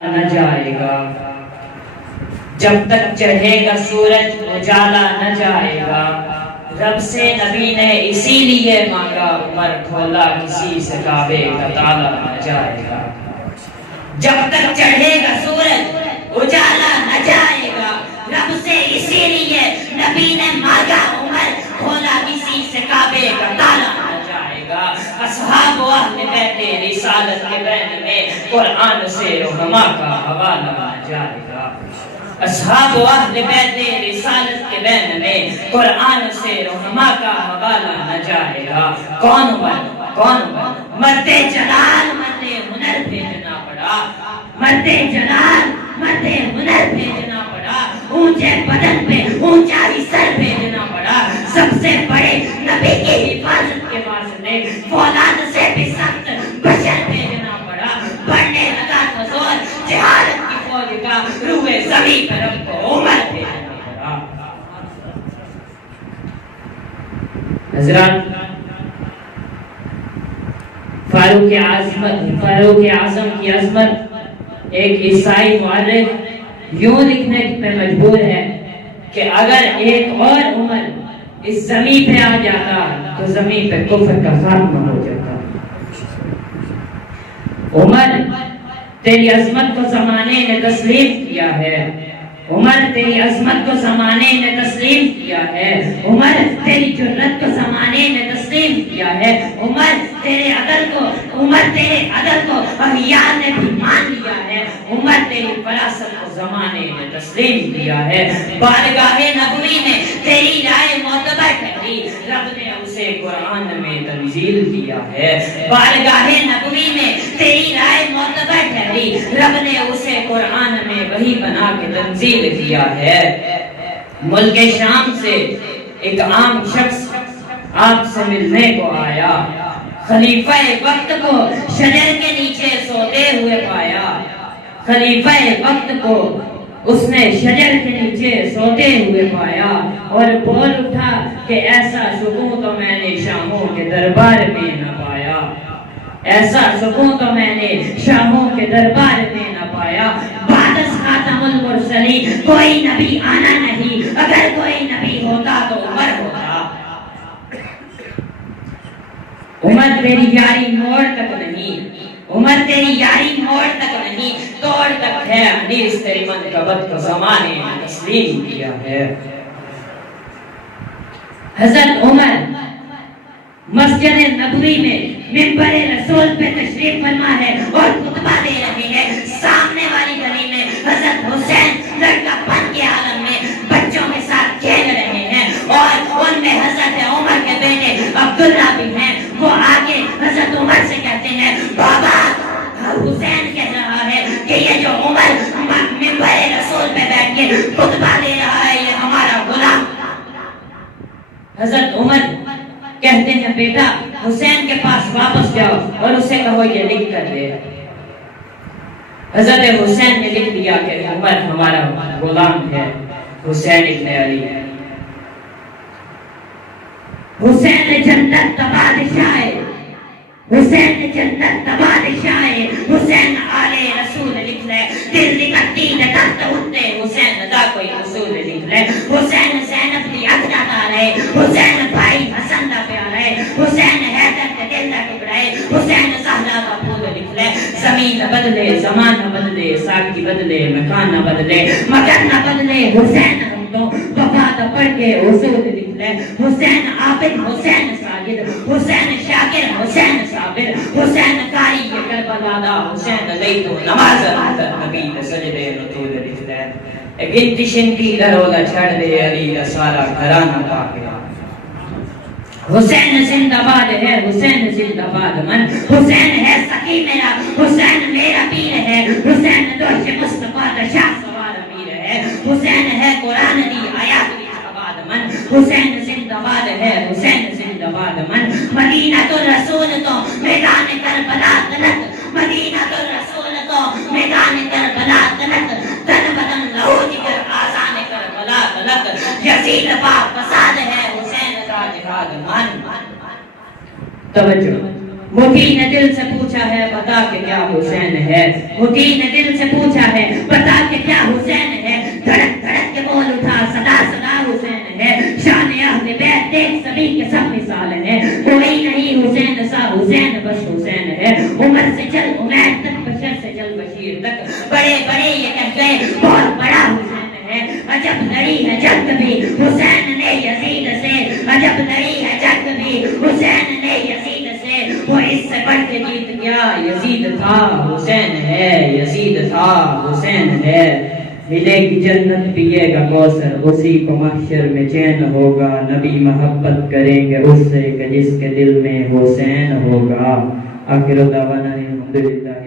نہ جائے گا، جب تک چڑھے گا سورج اجالا نہ جائے گا۔ رب سے نبی نے اسی لیے مانگا، عمر کھولا کسی سے کعبے کا تالا نہ جائے گا۔ جب تک چڑھے گا سورج اجالا نہ جائے گا، رب سے اسی لیے نبی نے مانگا، عمر کھولا کسی سے کعبے کا تالا نہ جائے گا۔ اصحاب و اہل بیت رسالت کے بین میں قرآن سے رہنما کا حوالہ نہ جائے گا۔ اصحاب و اہل بیت رسالت کے بین میں قرآن سے رہنما کا حوالہ نہ جائے گا۔ کون مرد جلال مرد ہنر بھیجنا پڑا، مرد جلال مرد ہنر بھیجنا پڑا، اونچے بدن پہ اونچا ہی سر بھیجنا پڑا۔ سب سے بڑے نبی کی حفاظت کے واسطے فولاد سے بھی سخت بشر بھیجنا پڑا۔ بڑھنے لگا تھا زور جہالت کی فوج کا، روئے زمین پر رب کو عمر بھیجنا پڑا۔ حضرات، فاروق اعظم کی عظمت ایک عیسائی مورخ یوں لکھنے پہ مجبور ہے کہ اگر ایک اور عمر اس زمین پہ آ جاتا تو زمین پہ کفر کا خاتمہ ہو جاتا۔ عمر، تیری عظمت کو زمانے نے تسلیم کیا ہے، عمر تیری عظمت کو زمانے نے تسلیم کیا ہے، عمر تیری جرت کو زمانے نے تسلیم کیا ہے، عمر تیرے عدل کو احیاء نے بھی مان لیا ہے، عمر تیری فراست کو زمانے نے تسلیم کیا ہے۔ بارگاہ نبوی میں تیری رائے معتبر ٹھہری، رب نے اسے قرآن میں تنزیل کیا ہے۔ بارگاہ نبوی میں تیری رائے معتبر ٹھہری، رب نے اسے قرآن میں وحی بنا کے تنزیل کیا ہے۔ ملک شام سے ایک عام شخص آپ سے ملنے کو آیا، خلیفہ وقت کو شجر کے نیچے سوتے ہوئے پایا، خلیفہ وقت کو اس نے شجر کے نیچے سوتے ہوئے پایا اور بول اٹھا کہ ایسا سکون تو میں نے شاہوں کے دربار میں نہ پایا، ایسا سکون تو میں نے شاہوں کے دربار میں نہ پایا۔ بعد از خاتم المرسلین کوئی نبی آنا نہیں، اگر کوئی نبی ہوتا تو عمر ہوتا۔ عمر تیری یاری موڑ تک نہیں، عمر تیری یاری موڑ تک نہیں، توڑ تک ہے، انیس تیری منقبت کو زمانے نے تسلیم کیا ہے۔ حضرت عمر مسجد نبوی میں منبر رسول پہ تشریف فرما ہے اور خطبہ دے رہے ہیں۔ سامنے والی گلی میں حضرت حسین لڑکا پن کے عالم میں بچوں کے ساتھ کھیل رہے ہیں اور ان میں حضرت عمر کے بیٹے عبداللہ بھی ہیں۔ وہ آگے حضرت عمر سے کہتے ہیں، بابا حسین کہہ رہا ہے کہ یہ جو عمر منبر رسول پہ بیٹھ کے خطبہ دے رہا ہے یہ ہمارا غلام۔ حضرت عمر کہتے ہیں، بیٹا حسین کے پاس واپس جاؤ اور اسے کہو یہ لکھ کر دے۔ حضرت حسین نے لکھ دیا کہ عمر ہمارا غلام ہے، حسین ابن علی ہے۔ حسین جنت بادشاہ، حسین جنت بادشاہ، حسین آلے رسول لکھ لے، دل نکلتی نکلت اٹھتے حسین دا کوئی رسول لکھ لے۔ حسین زینب دی اکھا دارے، حسین بھائی حسن دا پیارے، حسین حیدر کے دل دا ٹکڑے، حسین زہرا کا پھول لکھ لے۔ زمین بدلے، زمان نہ بدلے، ساکی بدلے، مکان نہ بدلے، مکان نہ بدلے، حسین ہم تو وفا دا پڑھ کے اصول لکھ لے۔ حسین عابد، حسین ساجد، حسین شاکر، حسین صابر، حسین قاری یہ کربلا دا، حسین علی تو نماز حضرت نبی دے سجدے رسول لکھ لے۔ گنتی شنتی درولا چھڑ دے علی دا سارا گھرانہ پاک۔ حسین زندہ باد ہے، حسین زندہ باد من، حسین ہے سخی میرا، حسین میرا پیر ہے، حسین دوش مصطفیٰ دا شاہ سوار امیر ہے، حسین ہے قرآن دی آیات کی آباد من، حسین زندہ باد ہے، حسین زندہ باد من۔ مدینہ الرسول تو میدان کربلا غلط، مدینہ الرسول تو میدان کربلا غلط، تن بدن لہو جگر آزان کربلا غلط، یزید پاک فساد ہے، حسین کا جہاد من۔ توجہ، مٹی نے دل سے پوچھا ہے بتا کہ کیا حسین ہے، مٹی نے دل سے پوچھا حسین بس حسین ہے. عمر سے چل عمیر تک, بشر سے چل بشیر تک, بڑے بڑے یہ کہہ گئے بہت بڑا حسین ہے. عجب لڑی ہے جنگ بھی حسین نے یزید سے, عجب لڑی ہے جنگ بھی حسین نے یزید سے. وہ اس سے بڑھ کے جیت گیا, یزید تھا حسین ہے, یزید تھا حسین ہے. ملے گی جنت پیے گا کوثر, اسی کو محشر میں چین ہوگا. نبی محبت کریں گے اس سے کہ جس کے دل میں حسین ہوگا. آخر دعوانا الحمدللہ.